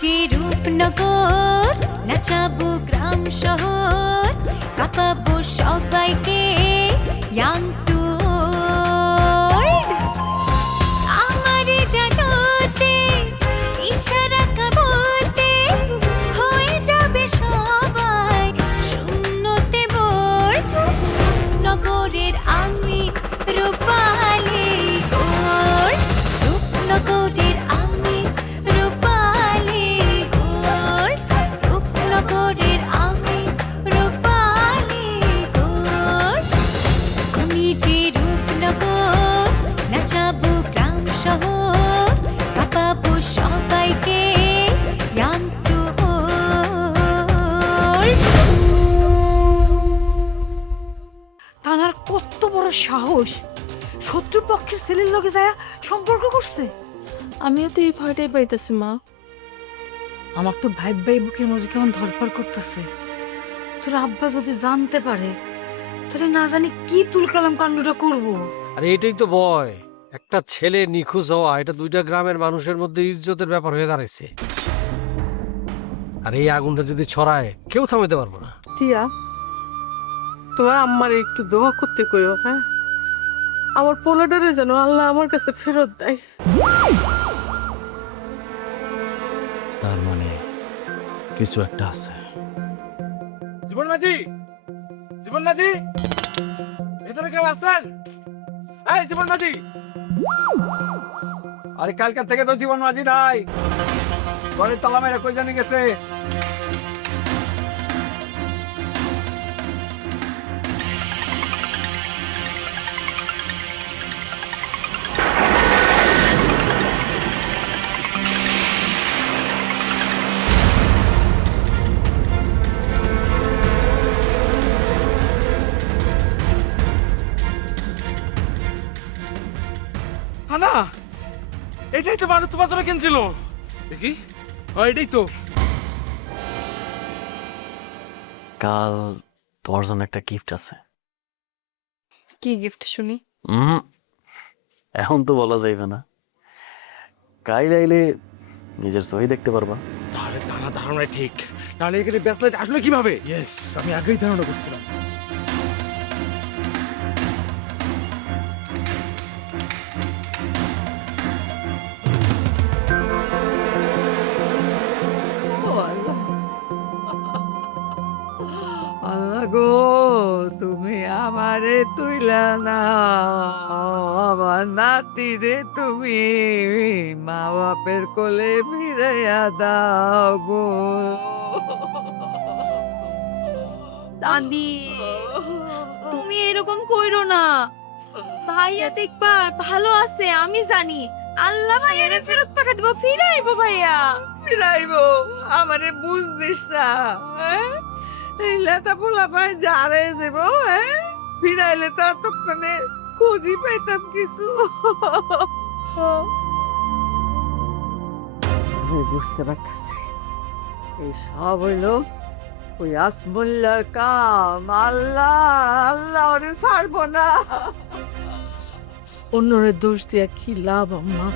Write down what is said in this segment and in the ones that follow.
যে রূপনগর, নাচাবো গ্রাম শহর, কাঁপাবো সবাইকে young to old। আমারে জানাতে ইশারা কাবতে হয়ে যাবে সবাই শূন্যতে বোর। নগরের আমি রূপালী গোর, রূপনগরের আমি রূপালী গোর, রূপনগরের আমি রূপালী গোর। আমি যে রূপনগর, নাচাবো গ্রাম শহর, কাঁপাবো সবাইকে young to old। তানার কত বড় সাহস, শত্রুপক্ষের ছেলের লগে যায় সম্পর্ক করছে। আমিও তো এই ভয়টাই পাইতেছি মা। আমার তো ভাই বুকের মধ্যে কেমন ধরপড় করতেছে। তোর আব্বা যদি জানতে পারে তাহলে না জানি কি তুলকালাম কাণ্ডটা করবো। আরে এটাই তো ভয়, একটা ছেলে নিখোঁজ হওয়া এটা দুইটা গ্রামের মানুষের মধ্যে ইজ্জতের ব্যাপার হয়ে দাঁড়াইছে। আর এই আগুনটা যদি ছড়ায় কেউ থামাতে পারবো না। টিয়া, তোমার আম্মার একটু দোয়া করতে কইও, হ্যাঁ? আমার পোলাডারে যেন আল্লাহ আমার কাছে ফেরত দেয়। তার মানে কিছু একটা আছে। জীবন মাঝি, জীবন মাঝি, ভেতরে কেউ আছেন? এই জীবন মাঝি! আরে কালকার থেকে তো জীবন মাঝি নাই, ঘরের তালা মেরে কই জানি গেছে। না, এটাই তো মানুষ তোমার জন্য কিনছিল। দেখি, এটাই তো। কাল তোমার জন্য একটা গিফট আছে। কি গিফট শুনি? এখন তো বলা যাইবে না, কাল আইলে নিজের সহি দেখতে পারবা। তাহলে তারা ধারণা ঠিক, নাহলে এখানে ব্যস্ত আসলে কিভাবে? ইয়েস, আমি আগেই ধারণা করছিলাম। আল্লাহ গো, তুমি আমারে তুইলা না, আমার নাতি রে তুমি মা বাপের কোলে ফিরাইয়া দাও গো। দাদি, তুমি এরকম কইরো না। ভাইয়া দেখবা ভালো আছে, আমি জানি। আল্লাহ ভাইয়ারে ফেরত পাঠা দিব, ফিরাইবো ভাইয়া। ফিরাইবো? আমারে বুঝদিস না, হ্যাঁ? এই লেতা পোলা পাই যারে দেব, হ্যাঁ? ফিরাইলে তো এতক্ষণে খুঁজি পাইতাম কিছু। আমি বুঝতে পারতেছি এই সব হইল ওই আসমুল্লার কাম। আল্লাহ আল্লাহ ওরে ছাড়বো না। অন্যরে দোষ দিয়া কি লাভ আম্মা?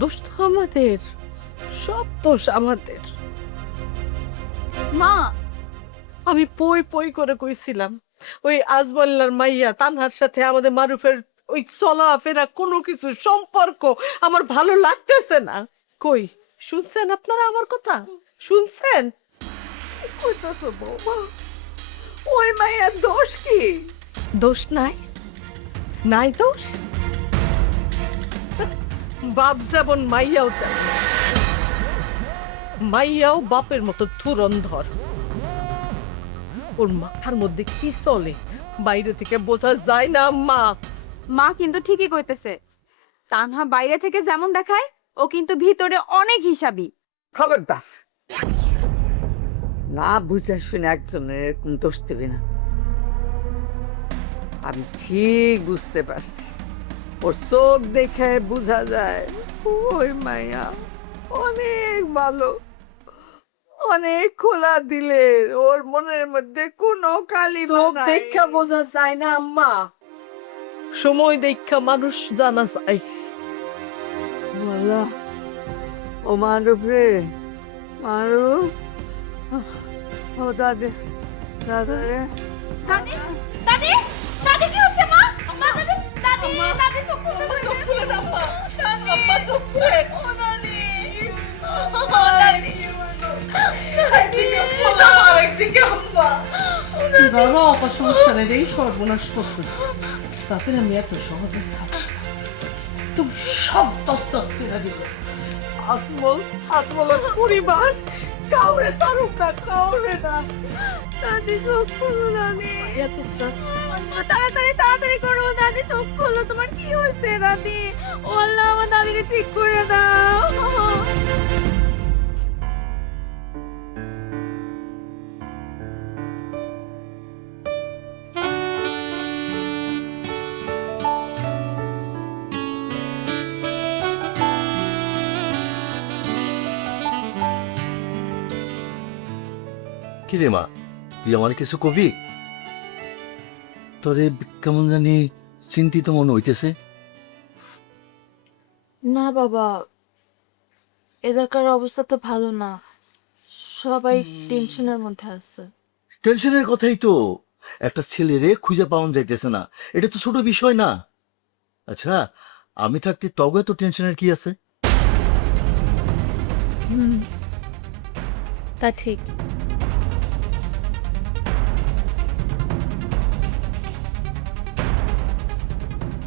দোষ তো আমাদের, সব দোষ আমাদের। মা, আমি পই পই করে কইছিলাম ওই আজমল্লার মাইয়া তানহার সাথে আমাদের মারুফের ওই চলাফেরা কোনো কিছু সম্পর্ক আমার ভালো লাগতেছে না। কই শুনছেন আপনারা আমার কথা? শুনছেন? কইতাছো বৌমা? ওই মাইয়ার দোষ কি? দোষ নাই? নাই দোষ? বাপ যেমন মাইয়াও তাই। মাইয়াও বাপের মতো ধুরন্ধর। ওর মাথার মধ্যে কি চলে বাইরে থেকে বোঝা যায় না আম্মা। মা কিন্তু ঠিকই কইতেছে। তানহা বাইরে থেকে যেমন দেখায়, ও কিন্তু ভিতরে অনেক হিসাবী। খবরদার, না বুঝে শুনে একজনের এরকম দোষ দেবে না। আমি ঠিক বুঝতে পারছি, ওর চোখ দেখে বোঝা যায় ওই মাইয়া অনেক ভালো, অনেক খোলা দিলের। ওর মনের মধ্যে কোনো কালি চোখ দেখা বোঝা যায় না আম্মা, সময় দেখা মানুষ জানা যায়। বলা ও মারুফ রে, মারুফ। ও দাদে, দাদা রে। দাদি দাদি দাদি কি হচ্ছে মা? মা দাদি দাদি দাদি চোখ খুলে দাও মা। দাদি আম্মা চোখ খুলে। ও দাদি ও দাদি একদিকে আম্মা। যারা অপার সমস্যা নেই, এই সর্বনাশ করতেছে, তাদের আমি এত সহজে ছাড়, তুমি সব তস্তস করে দিবে। আসমলের পরিবার কাউরে সারুক না, কাউরে না। দাদি চোখ খুলো দাদি। তাড়াতাড়ি তাড়াতাড়ি করো দাদি, চোখ খুলো। তোমার কি হয়েছে দাদি? ও আল্লাহ, আমার দাদিকে ঠিক করে দাও। কিরে মা, তুই আমার কিছু কবি? তোরে কেমন জানি চিন্তিত মনে হইতেছে। না বাবা, এলাকার অবস্থা তো ভালো না, সবাই টেনশনের মধ্যে আছে। টেনশনের কথাই তো, একটা ছেলেরে খুঁজে পাওয়া যাইতেছে না, এটা তো ছোট বিষয় না। আচ্ছা, আমি থাকতে তবে তো টেনশনের কি আছে? তা ঠিক।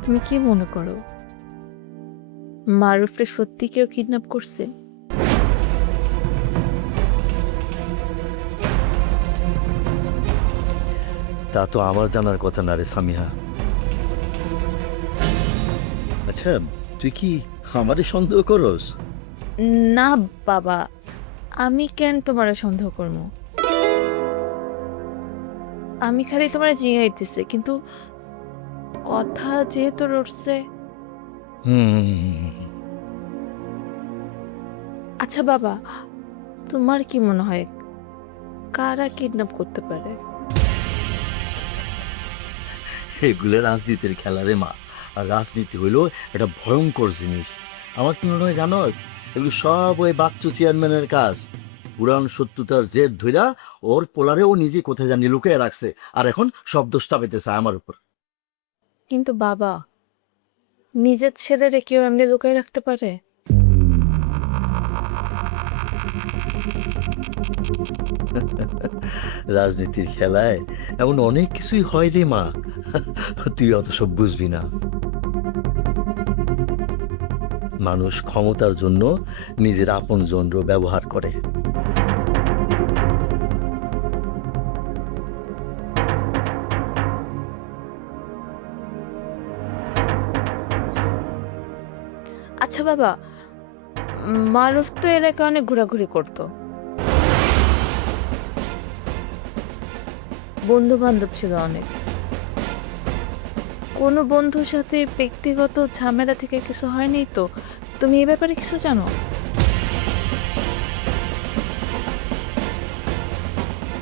তুমি কি মনে করো মারুফরে সত্যি কেউ কিডন্যাপ করছে? তা তো আমার জানার কথা না রে সামিহা। আচ্ছা, তুই কি আমারে সন্দেহ করস? না বাবা, আমি কেন তোমারে সন্দেহ করব? আমি খালি তোমারে জিগাইতেছি, কিন্তু কথা যেহেতু রটছে। আচ্ছা বাবা, তোমার কি মনে হয় কারা কিডন্যাপ করতে পারে? এগুলো রাজনীতির খেলা রে মা, আর রাজনীতি হইল এটা ভয়ঙ্কর জিনিস। আমার কি মনে হয় জানো, এগুলো সব ওই বাচ্চু চেয়ারম্যানের কাজ। পুরান শত্রুতার জেদ ধইরা ওর পোলারে ও নিজে কোথায় জানি লুকিয়ে রাখছে, আর এখন সব দোষটা পেতেছে আমার উপর। কিন্তু বাবা, নিজের ছেলেরে কেউ এমনি লুকায় রাখতে পারে? রাজনীতির খেলায় এমন অনেক কিছুই হয় রে মা, তুই অত সব বুঝবি না। মানুষ ক্ষমতার জন্য নিজের আপন জনর ব্যবহার করে। আচ্ছা বাবা, মারুফ তো এলাকায় অনেক ঘোরাঘুরি করতো, বন্ধু বান্ধব ছিল অনেক। কোনো বন্ধুর সাথে ব্যক্তিগত ঝামেলা থেকে কিছু হয়নি তো? তুমি এই ব্যাপারে কিছু জানো?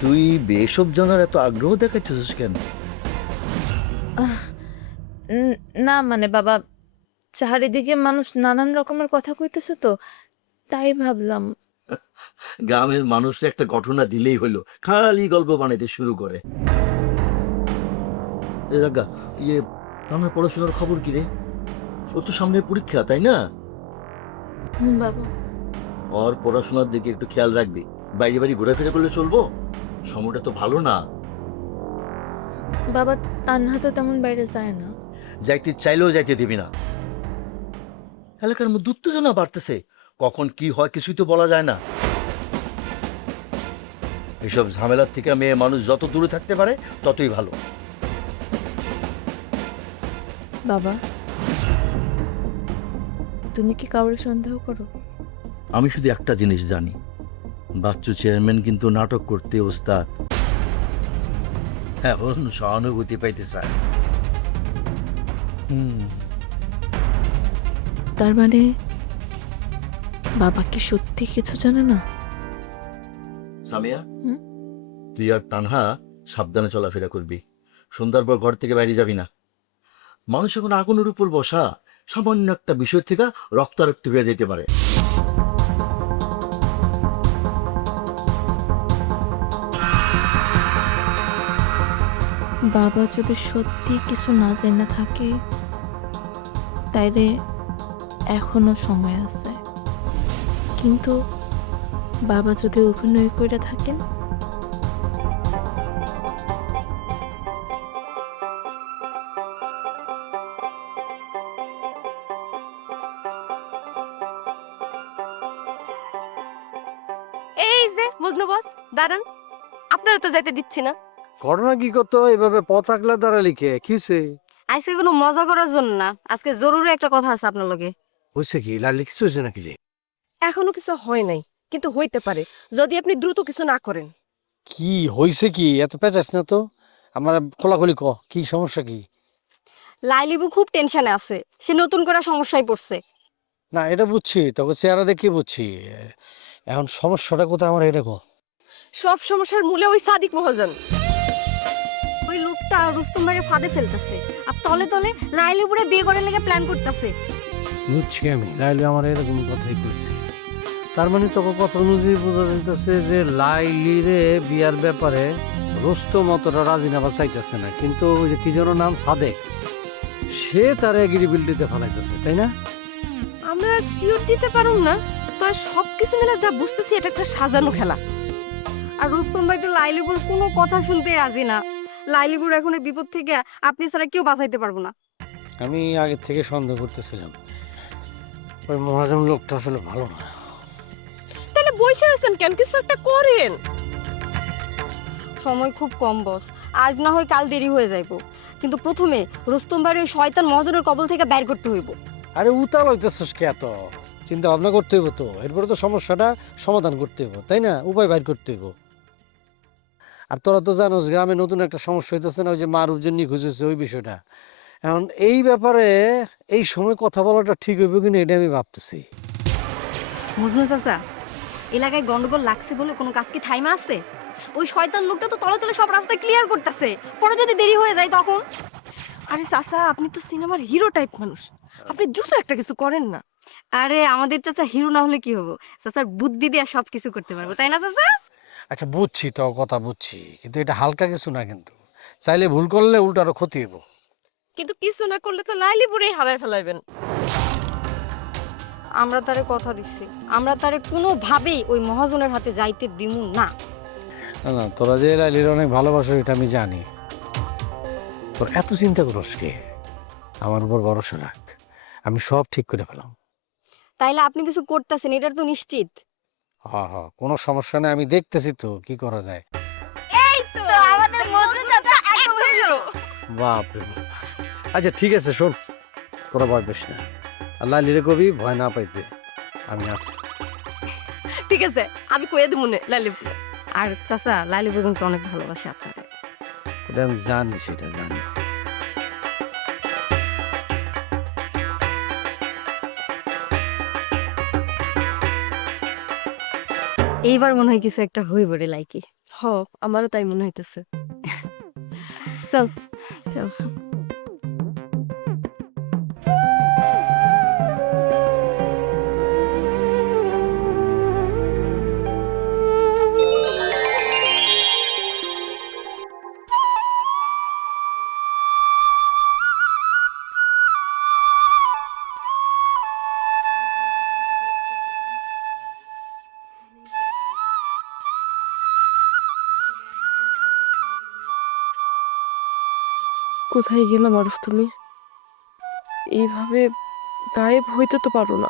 তুই এসব জানার এত আগ্রহ দেখাচ্ছিস কেন? না মানে বাবা, চারিদিকে মানুষ নানান রকমের কথা কইতেছে তো, তাই ভাবলাম। গ্রামের মানুষ একটা ঘটনা দিলেই হলো, খালি গল্প বানাইতে শুরু করে। ইয়ে, তোমার পড়াশোনার খবর কি রে? ও তো সামনে পরীক্ষা, তাই না? বাবা, ওর পড়াশোনার দিকে একটু খেয়াল রাখবি। বাইরে বাড়ি ঘোরাফেরা করলে চলবো? সময়টা তো ভালো না। বাবা তানহা তো তেমন বাইরে যায় না। যাইতে চাইলেও যাইতে দিবি না। এলাকার মধ্যে উত্তেজনা বাড়তেছে, কখন কি হয় কিছুই তো বলা যায় না। এসব ঝামেলার থেকে মেয়ে মানুষ যত দূরে থাকতে পারে ততই ভালো। বাবা, তুমি কি কাউরে সন্দেহ করো? আমি শুধু একটা জিনিস জানি, বাচ্চু চেয়ারম্যান কিন্তু নাটক করতে ওস্তাদ। এখন সহানুভূতি পাইতে চায়। তার মানে বাবা কি সত্যি কিছু জানে না? সামিয়া, তুই আর তানহা সাবধানে চলাফেরা করবি। সন্ধ্যার পর ঘর থেকে বাইরে যাবি না। মানুষ এখন আগুনের উপর বসা, সামান্য একটা বিষয় থেকে রক্তারক্ত হয়ে যেতে পারে। বাবা যদি সত্যি কিছু না জেনে থাকে তাইলে এখনো সময় আছে, কিন্তু বাবা যদি অভিনয় করে থাকেন এই যে মজনু বস দাঁড়ান, আপনারা তো যাইতে দিচ্ছি না। ঘটনা কি করতো এভাবে পথ আগলা দ্বারা লিখে কিছে আজকে কোনো মজা করার জন্য না, আজকে জরুরি একটা কথা আছে আপনার লগে। হয়েছে কি লালি কিছু হয়েছে নাকি রে? এখনো কিছু হয় নাই, কিন্তু হইতে পারে যদি আপনি দ্রুত কিছু না করেন। কি হয়েছে কি এত পেঁচাস না তো, আমার খোলাখুলি ক কি সমস্যা কি? লাইলিবু খুব টেনশনে আছে, সে নতুন করে সমস্যায় পড়ছে। না এটা বুঝছি, তোকে চেহারা দেখে বুঝছি, এখন সমস্যাটা কোথায় আমার এটা কো। সব সমস্যার মূলে ওই সাদিক মহাজন, ওই লোকটা রুস্তম ভাইয়ের ফাঁদে ফেলতেছে, আর তলে তলে লাইলিবুরে বিয়ে করার লেগে প্ল্যান করতেছে। বুঝছি আমি, লাইলি আমার এরকম কথাই কইছে। তার মানে তোকে কথা অনুযায়ী বোঝা যাইতেছে যে লাইলি রে বিয়ার ব্যাপারে রুস্তম অতটা রাজিনামা চাইতেছে না, কিন্তু ওই যে কি যেন নাম সাদেক, সে তার এগ্রিবিলিটিতে ফেলাইতেছে, তাই না? আমরা শিওর দিতে পারুম না, তো সবকিছু মিলে যা বুঝতেছি এটা একটা সাজানো খেলা। আর রুস্তম ভাই তো লাইলিবুর কোনো কথা শুনতে রাজি না। লাইলিবুর এখন এই বিপদ থেকে আপনি ছাড়া কেউ বাঁচাইতে পারবো না। আমি আগে থেকে সন্দেহ করতেছিলাম ওই মহাজন লোকটা আসলে ভালো না। তাহলে বসে আছেন কেন, কিছু একটা করেন। সময় খুব কম বস, আজ না হয় কাল দেরি হয়ে যাইব, কিন্তু প্রথমে রুস্তম ভাইয়ের ওই শয়তান মহাজনের কবল থেকে বের করতে হইব। আরে উতাল হইতেছিস কে? এত চিন্তা ভাবনা করতে হইব তো, এরপরে তো সমস্যাটা সমাধান করতে হইব, তাই না? উপায় বাইর করতে হইব। আর তোরা তো জানোস গ্রামে নতুন একটা সমস্যা হইতেছে না, ওই যে মারুফ যে নিখোঁজ হয়েছে ওই বিষয়টা। এখন এই ব্যাপারে এই সময় কথা বলাটা ঠিক হইব কিনা এটা আমি ভাবতেছি। মজনু চাচা, এলাকায় গন্ডগোল লাগছে বলে কোনো কাজ কি থাইমা আছে? ওই শয়তান লোকটা তো তলে তলে সব রাস্তা ক্লিয়ার করতেছে, পরে যদি দেরি হয়ে যায় তখন। আরে চাচা, আপনি তো সিনেমার হিরো টাইপ মানুষ, আপনি দ্রুত একটা কিছু করেন না। আরে আমাদের চাচা হিরো না হলে কি হবো, চাচার বুদ্ধি দিয়ে সব কিছু করতে পারবো, তাই না চাচা? আচ্ছা বুঝছি, তো কথা বুঝছি, কিন্তু এটা হালকা কিছু না, কিন্তু চাইলে ভুল করলে উল্টো আরো ক্ষতি হইব। কিন্তু কিছু না করলে তো লাইলিপুরেই হারায় ফেলাইবেন। আমরা তারে কথা দিচ্ছি, আমরা তারে কোনোভাবেই ওই মহাজনের হাতে যাইতে দিমু না। না না, তোরা যে লাইলির অনেক ভালোবাসো এটা আমি জানি, তোর এত চিন্তা করিস কে? আমার উপর ভরসা রাখ, আমি সব ঠিক করে ফেলাম। তাইলে আপনি কিছু করতেছেন, এটা তো নিশ্চিত? হ্যাঁ হ্যাঁ, কোনো সমস্যা নেই, আমি দেখতেছি তো কি করা যায়। এই তো আমাদের মজনু চাচা একদম হিরো। বাপরে বাপ। আচ্ছা ঠিক আছে, শোন, তোরা ভয় পেস না, আল্লাহ লিরে কবি ভয় না পাইতে, আমি আছি। ঠিক আছে, আমি কইয়া দেবো না লাইলিপুর। আর চাচা, লাইলিপুর কিন্তু অনেক ভালোবাসে আপনাকে। ওটা আমি জানি, সেটা জানি। এইবার মনে হয় কিছু একটা হইব রে লাইকি। হ, আমারও তাই মনে হইতেছে। চল চল। কোথায় গেলা মারুফ তুমি? এইভাবে গায়েব হইতে তো পারো না।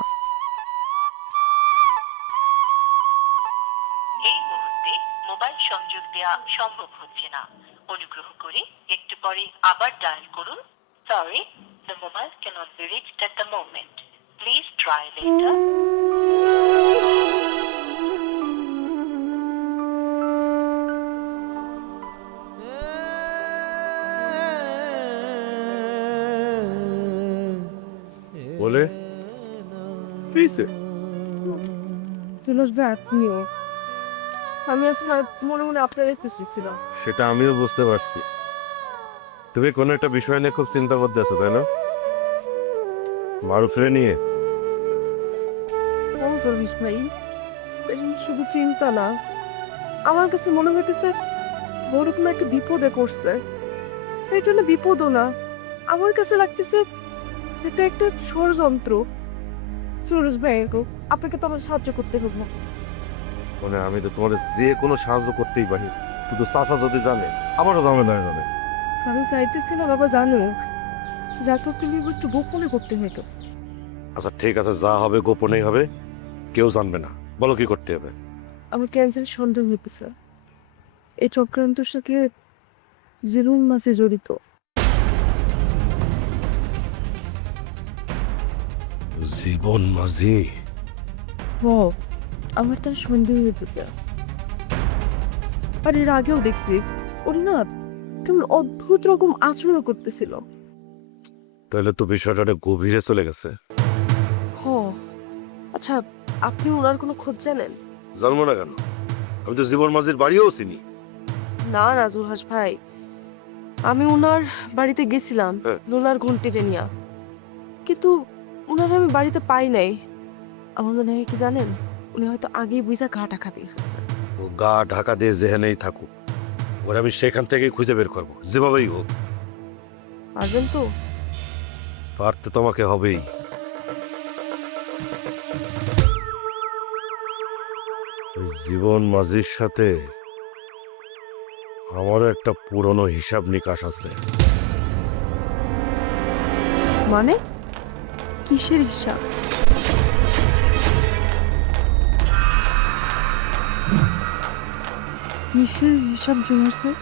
এই মুহূর্তে মোবাইল সংযোগ দেওয়া সম্ভব হচ্ছে না, অনুগ্রহ করে একটু পরে আবার ডায়াল করুন। Sorry, the mobile cannot be reached at the moment. Please try later. বলে পেয়েছে তুলস ভাই, আপনিও? আমি আসলে মনে মনে আপনার একটু ছিলাম। সেটা আমিও বুঝতে পারছি, তুমি কোনো একটা বিষয় নিয়ে খুব চিন্তা করতে আছো, তাই না? মারুফরে নিয়ে। চল্লিশ ভাই, শুধু চিন্তা না, আমার কাছে মনে হইতেছে বড় কোনো একটা বিপদে পড়ছে। এটা হলো বিপদও না, আমার কাছে লাগতেছে এটা একটা ষড়যন্ত্র। সুরজ ভাই, আপনাকে তো আমার সাহায্য করতে হবে। মানে আমি তো তোমার যে কোনো সাহায্য করতেই পারি, কিন্তু চাচা যদি জানে আমারও ঝামেলা হয়ে যাবে। আমি চাইতেছি না বাবা জানো, যা তো তুমি একটু গোপনে করতে হইতো। আচ্ছা ঠিক আছে, যা হবে গোপনেই হবে, কেউ জানবে না। বলো কি করতে হবে? আমার ক্যান্সার সন্দেহ হইতেছে, এই চক্রান্তের সাথে জিরুন মাঝে জড়িত। জীবন মাঝি? ও, আমার তার সন্দেহ হইতেছে। আর এর আগেও দেখছি ওরা না কেমন অদ্ভুত রকম আচরণ করতেছিল। তাহলে তো বিষয়টা অনেক গভীরে চলে গেছে। হ, আচ্ছা আপনি ওনার কোনো খোঁজ জানেন? জানবো না কেন, আমি তো জীবন মাঝির বাড়িও চিনি। না না জুলহাস ভাই, আমি ওনার বাড়িতে গেছিলাম হ্যাঁ। লোলার ঘন্টিতে নিয়া, কিন্তু ওনার আমি বাড়িতে পাই নাই। আমার মনে হয় কি জানেন, উনি হয়তো আগেই বুঝা গা টাকা দিয়ে ফেলছে। ও গা ঢাকা দিয়ে যেখানেই থাকুক, ওরা আমি সেখান থেকেই খুঁজে বের করবো, যেভাবেই হোক। পারবেন তো? পারতে তোমাকে হবেই। ওই জীবন মাঝির সাথে আমারও একটা পুরনো হিসাব নিকাশ আছে। মানে কিসের হিসাব? কিসের হিসাব জুলহাস ভাই?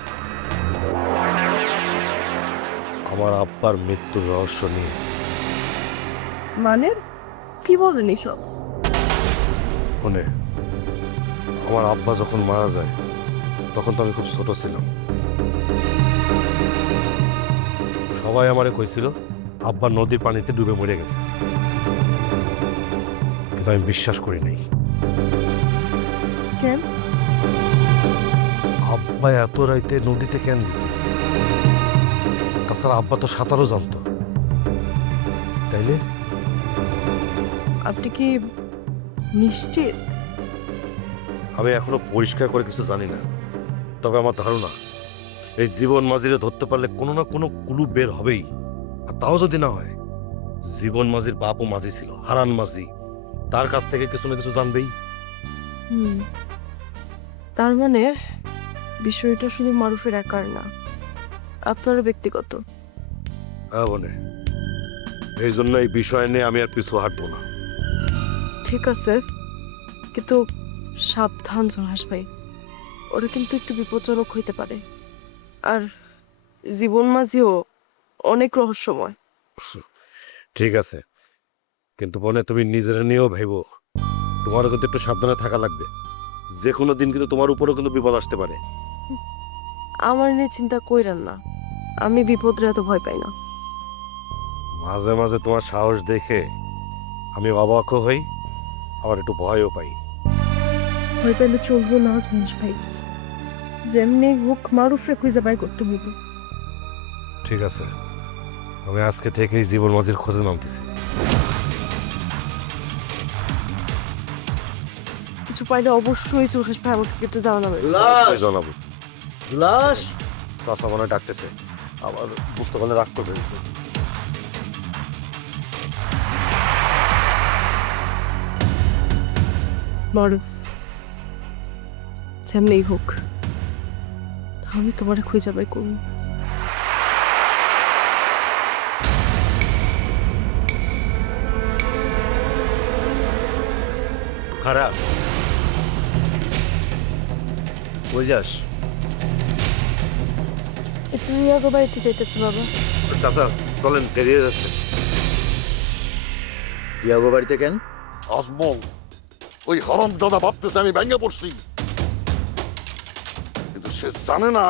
আমার আব্বার মৃত্যুর রহস্য নিয়ে। মানে কি বলেন এসব? শুনে, আমার আব্বা যখন মারা যায় তখন তো আমি খুব ছোট ছিলাম। সবাই আমারে কইছিল আব্বা নদীর পানিতে ডুবে মরে গেছে, কিন্তু আমি বিশ্বাস করি নাই। কেন? আব্বা এত রাইতে নদীতে কেন গেছে? তাছাড়া আব্বা তো সাঁতারও জানতো, তাইলে? আপনি কি নিশ্চিত? আমি এখনো পরিষ্কার করে কিছু জানি না, তবে আমার ধারণা এই জীবন মাঝিরে ধরতে পারলে কোনো না কোনো ক্লু বের হবেই। আর তাও যদি না হয়, জীবন মাঝির বাপও মাঝি ছিল, হারান মাঝি, তার কাছ থেকে কিছু না কিছু জানবেই। তার মানে বিষয়টা শুধু মারুফের একার না, আপনারও ব্যক্তিগত। হ্যাঁ বোনে, এই জন্য এই বিষয় নিয়ে আমি আর পিছু হাঁটবো না। ঠিক আছে, কিন্তু সাবধান জুলহাস ভাই, ওরা কিন্তু একটু বিপজ্জনক হইতে পারে। আর জীবন মাঝিও অনেক রহস্যময়। ঠিক আছে, কিন্তু বোনে তুমি নিজের নিয়েও ভেবো, তোমারও কিন্তু একটু সাবধানে থাকা লাগবে। যে কোনো দিন কিন্তু তোমার উপরেও কিন্তু বিপদ আসতে পারে। আমার নিয়ে চিন্তা কইরেন না, আমি বিপদরে এত ভয় পাই না। মাঝে মাঝে তোমার সাহস দেখে আমি অবাকও হই, আবার একটু ভয়ও পাই। ভয় পাইলে চলবো না জুলহাস ভাই, যেমনি হোক মারুফরে খুঁজে বাই করতে হইব। ঠিক আছে, আমি আজকে থেকেই জীবন মাঝির খোঁজে নামতেছি। কিছু পাইলে অবশ্যই জুলহাস ভাই আমাকে একটু জানাবে। অবশ্যই জানাবো। লাশ চাচা মনে হয় ডাকতেছে, আবার বুঝতে পারলে রাগ করবে। মারুফ, যেমনি হোক আমি তোমার খুঁজে বাই করবো। খারাপ কই যাস? একটু রিয়াগো বাড়িতে যাইতেছে বাবা। চাচা চলেন, দেরি হয়ে যাচ্ছে। ইয়াগো বাড়িতে কেন? আজমল ওই হরম দাদা ভাবতেছে আমি ভেঙে পড়ছি, কিন্তু সে জানে না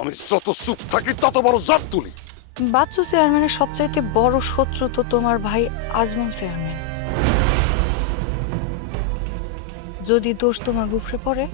আমি যত চুপ থাকি তত বড় জাত তুলি। বাচ্চু চেয়ারম্যানের সবচাইতে বড় শত্রু তো তোমার ভাই আজমল চেয়ারম্যান। যদি দোষ তোমার উপরে পড়ে